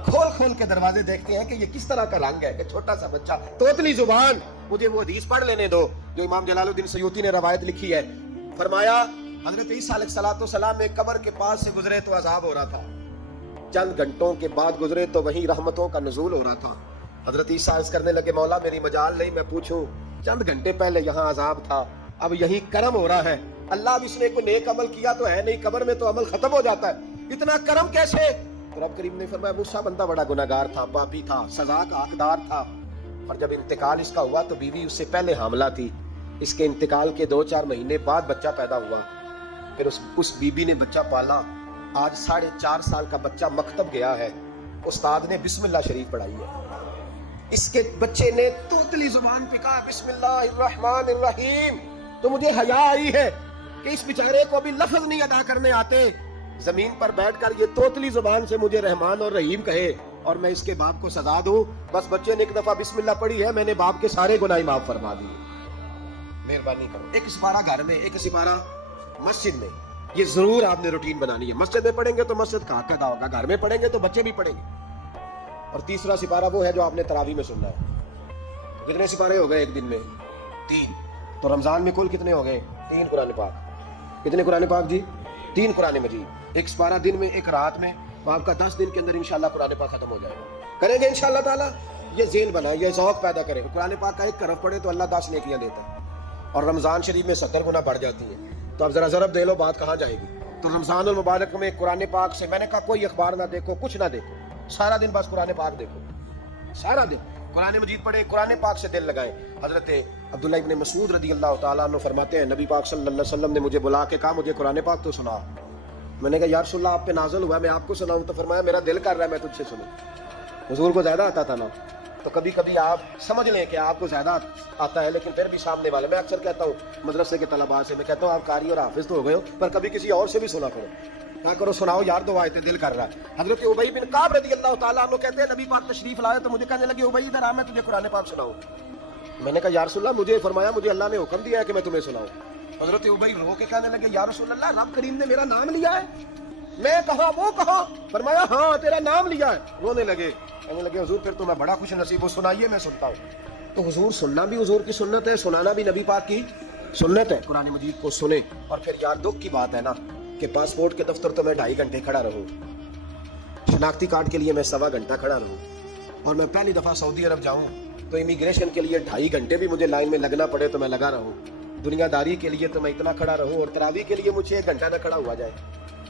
کھول کھول کے دروازے دیکھتے ہیں کہ یہ کس طرح کا رنگ ہے, کہ چھوٹا سا بچہ توتلی زبان. مجھے وہ حدیث پڑھ لینے دو جو امام جلال الدین سیوطی نے روایت لکھی ہے. فرمایا حضرت عیسیٰ علیہ السلام ایک قبر کے پاس سے گزرے تو عذاب ہو رہا تھا, چند گھنٹوں کے بعد گزرے تو وہیں رحمتوں کا نزول ہو رہا تھا. حضرت عیسیٰ عرض کرنے لگے, مولا میری مجال نہیں میں پوچھوں, چند گھنٹے پہلے یہاں عذاب تھا, اب یہی کرم ہو رہا ہے. اللہ اب اس نے کوئی نیک عمل کیا تو ہے نہیں, قبر میں تو عمل ختم ہو جاتا ہے, اتنا کرم کیسے؟ تو رب کریم نے فرمایا موسیٰ بندہ بڑا گناہگار تھا, پاپی تھا, سزا کا حقدار تھا, اور جب انتقال اس کا ہوا تو بیوی اس سے پہلے حاملہ تھی. اس کے انتقال کے 2-4 مہینے بعد بچہ پیدا ہوا, پھر اس بیوی نے بچہ پالا. آج 4.5 سال کا بچہ مکتب گیا ہے, استاد نے بسم اللہ شریف پڑھائی ہے, اس کے بچے نے توتلی زبان پہ کہا بسم اللہ الرحمن الرحیم. تو مجھے حیا آئی ہے کہ اس بیچارے کو ابھی لفظ نہیں ادا کرنے آتے, زمین پر بیٹھ کر یہ توتلی زبان سے مجھے رحمان اور رحیم کہے اور میں اس کے باپ کو سزا دوں. بس بچے نے ایک دفعہ بسم اللہ پڑھی ہے, میں نے باپ کے سارے گناہ معاف فرما دیے. مہربانی کرو, ایک سپارہ گھر میں, ایک سپارہ مسجد میں, یہ ضرور آپ نے روٹین بنانی ہے. مسجد میں پڑھیں گے تو مسجد کا حق ادا ہوگا, گھر میں پڑھیں گے تو بچے بھی پڑھیں گے. اور تیسرا سپارہ وہ ہے جو آپ نے تراویح میں سننا ہے. کتنے سپارے ہو گئے ایک دن میں؟ 3. تو رمضان میں کل کتنے ہو گئے؟ 3 قرآن پاک. کتنے قرآن پاک جی؟ 3 قرآن مجید. ایک سپارہ دن میں, ایک رات میں, تو آپ کا 10 دن کے اندر انشاءاللہ قرآن پاک ختم ہو جائے گا. کریں گے انشاءاللہ تعالیٰ. یہ ذہن بنائے, یہ ذوق پیدا کرے. قرآن پاک کا ایک حرف پڑھے تو اللہ 10 نیکیاں دیتا ہے, اور رمضان شریف میں 70 گنا بڑھ جاتی ہیں. تو اب ذرا ضرب دے لو, بات کہاں جائے گی. تو رمضان المبارک میں قرآن پاک سے میں نے کہا کوئی اخبار نہ دیکھو, کچھ نہ دیکھو, سارا دن بس قرآن پاک دیکھو, سارا دن قرآن مجید پڑھے, قرآن پاک سے دل لگائے. حضرت عبداللہ ابن مسعود رضی اللہ تعالیٰ عنہ فرماتے ہیں نبی پاک صلی اللہ علیہ وسلم نے مجھے بلا کے کہا مجھے قرآن پاک تو سنا. میں نے کہا یا رسول اللہ آپ پہ نازل ہوا ہے, میں آپ کو سناؤں؟ تو فرمایا میرا دل کر رہا ہے میں تجھ سے سنوں. حضور کو زیادہ آتا تھا نا, تو کبھی کبھی آپ سمجھ لیں کہ آپ کو زیادہ آتا ہے, لیکن پھر بھی سامنے والے, میں اکثر کہتا ہوں مدرسے کے طلباء سے, میں کہتا ہوں آپ قاری اور حافظ تو ہو گئے ہو, پر کبھی کسی اور سے بھی سنا کرو. کیا کرو, سناؤ یار, 2 آیتیں دل کر رہا ہے. حضرت ابی بن کعب رضی اللہ تعالیٰ عنہ کہتے ہیں نبی پاک تشریف لائے تو مجھے کہنے لگے ابی ادھر آ, میں تجھے قرآن پاک سناؤں. میں نے کہا یا رسول اللہ مجھے فرمایا مجھے اللہ نے حکم دیا ہے کہ میں تمہیں سناؤں. حضرت ابی رو کے کہنے لگے یا رسول اللہ رب کریم نے میرا نام لیا ہے. میں کہا وہ کہا؟ فرمایا ہاں تیرا نام لیا ہے. رونے لگے, کہنے لگے حضور پھر تو میں بڑا خوش نصیب ہوں, سنائیے میں سنتا ہوں. تو حضور سننا بھی حضور کی سنت ہے, سنانا بھی نبی پاک کی سنت ہے. قرآن مجید کو سنیں. اور پھر یار دکھ کی بات ہے نا کہ پاسپورٹ کے دفتر تو میں 2.5 گھنٹے کھڑا رہوں, شناختی کارڈ کے لیے میں 1.25 گھنٹہ کھڑا رہوں, اور میں پہلی دفعہ سعودی عرب جاؤں تو امیگریشن کے لیے 2.5 گھنٹے بھی مجھے لائن میں لگنا پڑے تو میں لگا رہوں. دنیا داری کے لیے تو میں اتنا کھڑا رہوں, اور تراویح کے لیے مجھے 1 گھنٹہ نہ کھڑا ہوا جائے.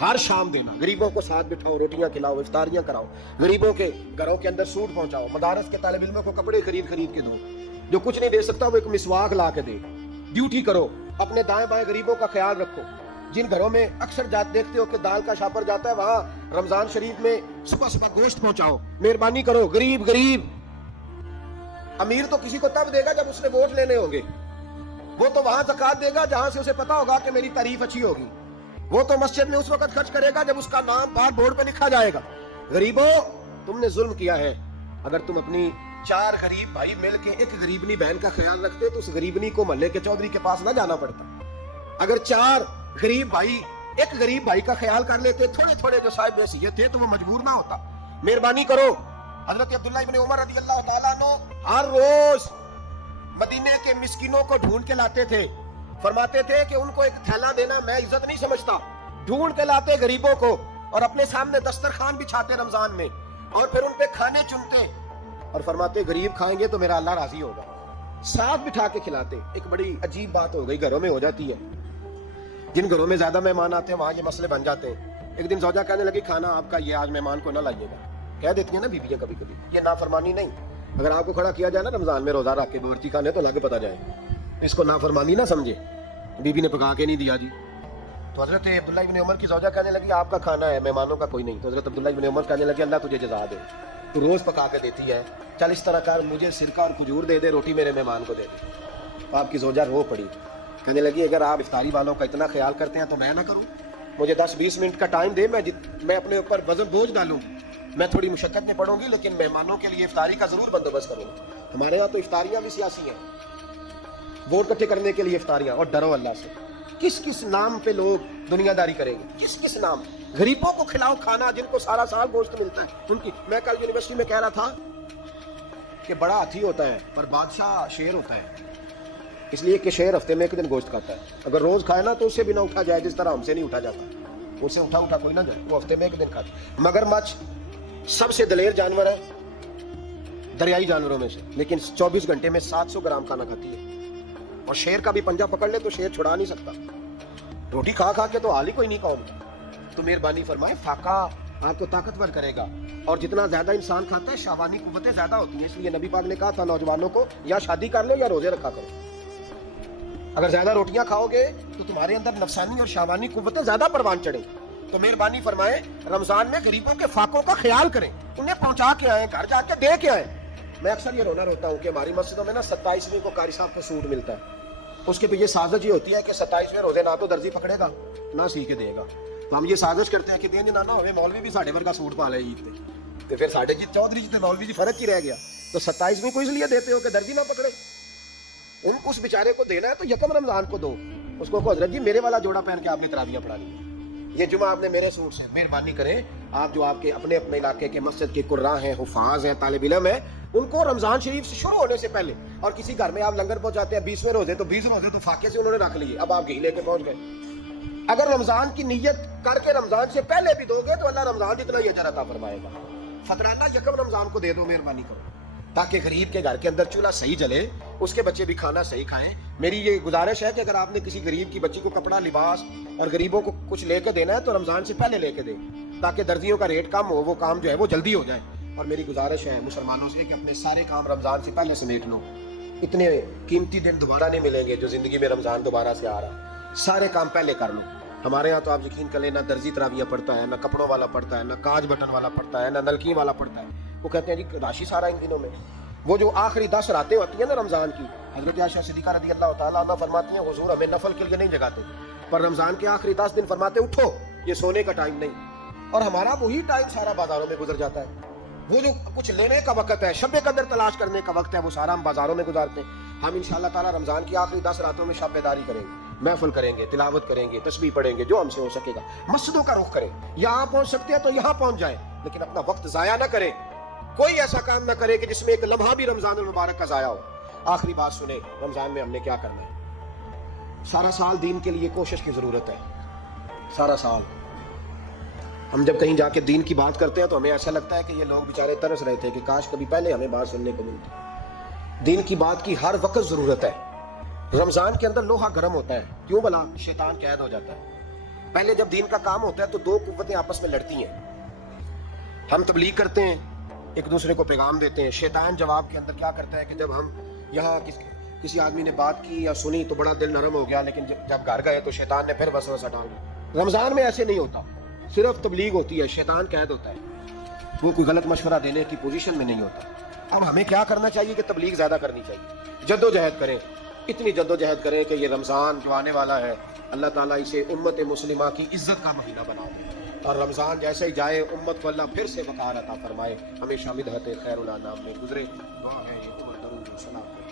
ہر شام دینا، غریبوں کو ساتھ بٹھاؤ، روٹیاں کھلاؤ، افطاریاں کراؤ، غریبوں کے گھروں کے اندر سوٹ پہنچاؤ، مدارس کے طالب علموں کو کپڑے خرید کے دو، جو کچھ نہیں دے سکتا وہ ایک مسواک لا کے دے، ڈیوٹی کرو، اپنے دائیں بائیں غریبوں کا خیال رکھو۔ جن گھروں میں اکثر دیکھتے ہو کہ دال کا شاپر جاتا ہے، وہاں رمضان شریف میں صبح صبح گوشت پہنچاؤ، مہربانی کرو۔ غریب امیر تو کسی کو تب دے گا جب اس نے ووٹ لینے ہوں گے، وہ تو وہاں زکات دے گا جہاں سے اسے پتا ہوگا کہ میری تعریف اچھی ہوگی، وہ تو مسجد میں اس وقت خرچ کرے گا جب اس کا نام باہر بورڈ پہ لکھا جائے گا۔ غریبوں، تم نے ظلم کیا ہے۔ اگر تم اپنی 4 غریب بھائی مل کے ایک غریبنی بہن کا خیال رکھتے تو اس غریبنی کو محلے کے چودھری کے پاس نہ جانا پڑتا۔ اگر 4 غریب بھائی ایک غریب بھائی کا خیال کر لیتے، تھوڑے تھوڑے جو صاحب حیثیت تھے، تو وہ مجبور نہ ہوتا۔ مہربانی کرو۔ حضرت عبداللہ ابن عمر رضی اللہ تعالیٰ عنہ ہر روز مدینے کے مسکینوں کو ڈھونڈ کے لاتے تھے، فرماتے تھے کہ ان کو ایک تھیلا دینا میں عزت نہیں سمجھتا، ڈھونڈ کے لاتے غریبوں کو اور اپنے سامنے دسترخوان بچھاتے رمضان میں، اور پھر ان پہ کھانے چنتے اور فرماتے غریب کھائیں گے تو میرا اللہ راضی ہوگا، ساتھ بٹھا کے کھلاتے۔ ایک بڑی عجیب بات ہو گئی، گھروں میں ہو جاتی ہے، جن گھروں میں زیادہ مہمان آتے ہیں وہاں یہ مسئلے بن جاتے ہیں۔ ایک دن زوجہ کہنے لگی کھانا آپ کا یہ آج مہمان کو نہ لائیے گا، کہہ دیتی ہیں نا بیویاں کبھی کبھی، یہ نافرمانی نہیں۔ اگر آپ کو کھڑا کیا جائے نا رمضان میں روزہ رکھ کے باورچی خانے، تو لگ پتا جائے، اس کو نافرمانی نہ سمجھے، بیوی نے پکا کے نہیں دیا جی۔ تو حضرت عبداللہ ابن عمر کی زوجہ کہنے لگی آپ کا کھانا ہے، مہمانوں کا کوئی نہیں۔ تو حضرت عبداللہ ابن عمر کہنے لگے اللہ تجھے جزا دے، تو روز پکا کے دیتی ہے، چل اس طرح کر، مجھے سرکہ اور کھجور دے دے، روٹی میرے مہمان کو دے دے۔ آپ کی زوجہ رو پڑی، کہنے لگی اگر آپ افطاری والوں کا اتنا خیال کرتے ہیں تو میں نہ کروں؟ مجھے 10-20 منٹ کا ٹائم دے، میں اپنے اوپر وزن بوجھ ڈالوں، میں تھوڑی مشقت میں پڑوں گی، لیکن مہمانوں کے لیے افطاری کا ضرور بندوبست کروں گا۔ ہمارے یہاں تو افطاریاں بھی سیاسی ہیں، ووٹ اکٹھے کرنے کے لیے افطاریاں، اور ڈرو اللہ سے۔ کس کس نام پہ لوگ دنیا داری کریں گے، کس نام؟ غریبوں کو کھلاؤ کھانا جن کو سارا سال گوشت ملتا ہے ان کی۔ میں کل یونیورسٹی میں کہہ رہا تھا کہ بڑا ہاتھی ہوتا ہے پر بادشاہ شیر ہوتا ہے، اس لیے کہ شیر ہفتے میں ایک دن گوشت کھاتا ہے، اگر روز کھائے نا تو اس سے بھی نہ اٹھا جائے، جس طرح ہم سے نہیں اٹھا جاتا، اس سے اٹھا کوئی نہ جائے، وہ ہفتے میں ایک دن کھاتا ہے۔ مگرمچھ سب سے دلیر جانور ہے دریائی جانوروں میں سے، لیکن 24 گھنٹے میں 700 گرام کھانا کھاتی ہے، اور شیر کا بھی پنجہ پکڑ لے تو شیر چھڑا نہیں سکتا، روٹی کھا کے تو حال ہی کوئی نہیں قوم کا۔ تو مہربانی فرمائے، فاقہ آپ کو طاقتور کرے گا، اور جتنا زیادہ انسان کھاتا ہے شہوانی قوتیں زیادہ ہوتی ہیں، اس لیے نبی پاک نے کہا تھا نوجوانوں کو یا شادی کر لو یا روزے رکھا کرو۔ اگر زیادہ روٹیاں کھاؤ گے تو تمہارے اندر نفسانی اور شہوانی قوتیں زیادہ پروان چڑھیں۔ تو مہربانی فرمائے رمضان میں غریبوں کے فاقوں کا خیال کریں، انہیں پہنچا کے آئیں، گھر جا کے دے کے آئیں۔ میں اکثر یہ روتا ہوں کہ ہماری مسجدوں میں نا 27ویں کو قاری صاحب کا سوٹ ملتا ہے، اس کے پیچھے سازش یہ ہوتی ہے کہ 27ویں روزے نہ تو درزی پکڑے گا نہ سی کے دے گا، تو ہم یہ سازش کرتے ہیں کہ دیں نہ ہوئے مولوی بھی ساڑھے ورگا سوٹ پا لے عید پہ، تو پھر ساڑھے جی چودھری جی مولوی جی فرق ہی رہ گیا۔ تو 27ویں کو اس لیے دیتے ہو کہ درزی نہ پکڑے، اس بیچارے کو دینا ہے تو یکم رمضان کو دو، اس کو حضرت جی میرے والا جوڑا پہن کے آپ نے تراویحیں پڑھا لی، یہ جمعہ آپ نے میرے سوٹ سے۔ مہربانی کریں، آپ جو آپ کے اپنے علاقے کے مسجد کے قراء ہیں، حفاظ ہیں، طالب علم ہیں، ان کو رمضان شریف سے شروع ہونے سے پہلے، اور کسی گھر میں آپ لنگر پہنچاتے ہیں 20ویں روزے تو 20 روزے تو فاقے سے انہوں نے رکھ لیے، اب آپ گھی لے کے پہنچ گئے۔ اگر رمضان کی نیت کر کے رمضان سے پہلے بھی دو گے تو اللہ رمضان جتنا ہی اجر عطا فرمائے گا۔ فطرانہ یکم رمضان کو دے دو، مہربانی کرو، تاکہ غریب کے گھر کے اندر چولہا صحیح جلے، اس کے بچے بھی کھانا صحیح کھائیں۔ میری یہ گزارش ہے کہ اگر آپ نے کسی غریب کی بچی کو کپڑا، لباس اور غریبوں کو کچھ لے کے دینا ہے تو رمضان سے پہلے لے کے دیں، تاکہ درزیوں کا ریٹ کم ہو، وہ کام جو ہے وہ جلدی ہو جائے۔ اور میری گزارش ہے مسلمانوں سے کہ اپنے سارے کام رمضان سے پہلے سمیٹ لو، اتنے قیمتی دن دوبارہ نہیں ملیں گے جو زندگی میں رمضان دوبارہ سے آ رہا، سارے کام پہلے کر لو۔ ہمارے ہاں تو آپ یقین کر لیں، نہ درزی تراویحیں پڑھتا ہے، نہ کپڑوں والا پڑھتا ہے، نہ کاج بٹن والا پڑھتا ہے، نہ نلکی والا پڑھتا ہے، وہ کہتے ہیں جی راشی سارا ان دنوں میں۔ وہ جو آخری 10 راتیں ہوتی ہیں نا رمضان کی، حضرت عائشہ صدیقہ رضی اللہ تعالیٰ عنہ فرماتی ہیں حضور ہمیں نفل کے لیے نہیں جگاتے تھے، پر رمضان کے آخری 10 دن فرماتے اٹھو، یہ سونے کا ٹائم نہیں، اور ہمارا وہی ٹائم سارا بازاروں میں گزر جاتا ہے۔ وہ جو کچھ لینے کا وقت ہے، شب قدر تلاش کرنے کا وقت ہے، وہ سارا ہم بازاروں میں گزارتے ہیں۔ ہم انشاءاللہ تعالیٰ رمضان کی آخری 10 راتوں میں شب بیداری کریں گے، محفل کریں گے، تلاوت کریں گے، تسبیح پڑھیں گے، جو ہم سے ہو سکے گا، مسجدوں کا رخ کریں، یہاں پہنچ سکتے ہیں تو یہاں پہنچ جائیں، لیکن اپنا وقت ضائع نہ کریں، کوئی ایسا کام نہ کرے کہ جس میں ایک لمحہ بھی رمضان المبارک کا ضائع ہو۔ آخری بات سنیں، رمضان میں ہم نے کیا کرنا ہے؟ سارا سال دین کے لیے کوشش کی ضرورت ہے، سارا سال ہم جب کہیں جا کے دین کی بات کرتے ہیں تو ہمیں ایسا لگتا ہے کہ یہ لوگ بیچارے ترس رہے تھے کہ کاش کبھی پہلے ہمیں بات سننے کو ملتی۔ دین کی بات کی ہر وقت ضرورت ہے، رمضان کے اندر لوہا گرم ہوتا ہے، کیوں بلا؟ شیطان قید ہو جاتا ہے۔ پہلے جب دین کا کام ہوتا ہے تو دو قوتیں آپس میں لڑتی ہیں، ہم تبلیغ کرتے ہیں، ایک دوسرے کو پیغام دیتے ہیں، شیطان جواب کے اندر کیا کرتا ہے کہ جب ہم یہاں کسی آدمی نے بات کی یا سنی تو بڑا دل نرم ہو گیا، لیکن جب گھر گئے تو شیطان نے پھر وسوسہ ڈال دیا۔ رمضان میں ایسے نہیں ہوتا، صرف تبلیغ ہوتی ہے، شیطان قید ہوتا ہے، وہ کوئی غلط مشورہ دینے کی پوزیشن میں نہیں ہوتا۔ اب ہمیں کیا کرنا چاہیے کہ تبلیغ زیادہ کرنی چاہیے، جد و جہد کریں، اتنی جد و جہد کریں کہ یہ رمضان جو آنے والا ہے اللہ تعالیٰ اسے امت مسلمہ کی عزت کا مہینہ بنا دے، اور رمضان جیسے ہی جائے امت کو اللہ پھر سے وقار عطا فرمائے، ہمیشہ مدحت خیر الانام میں گزرے۔ دعا ہے یہ درود و سلام۔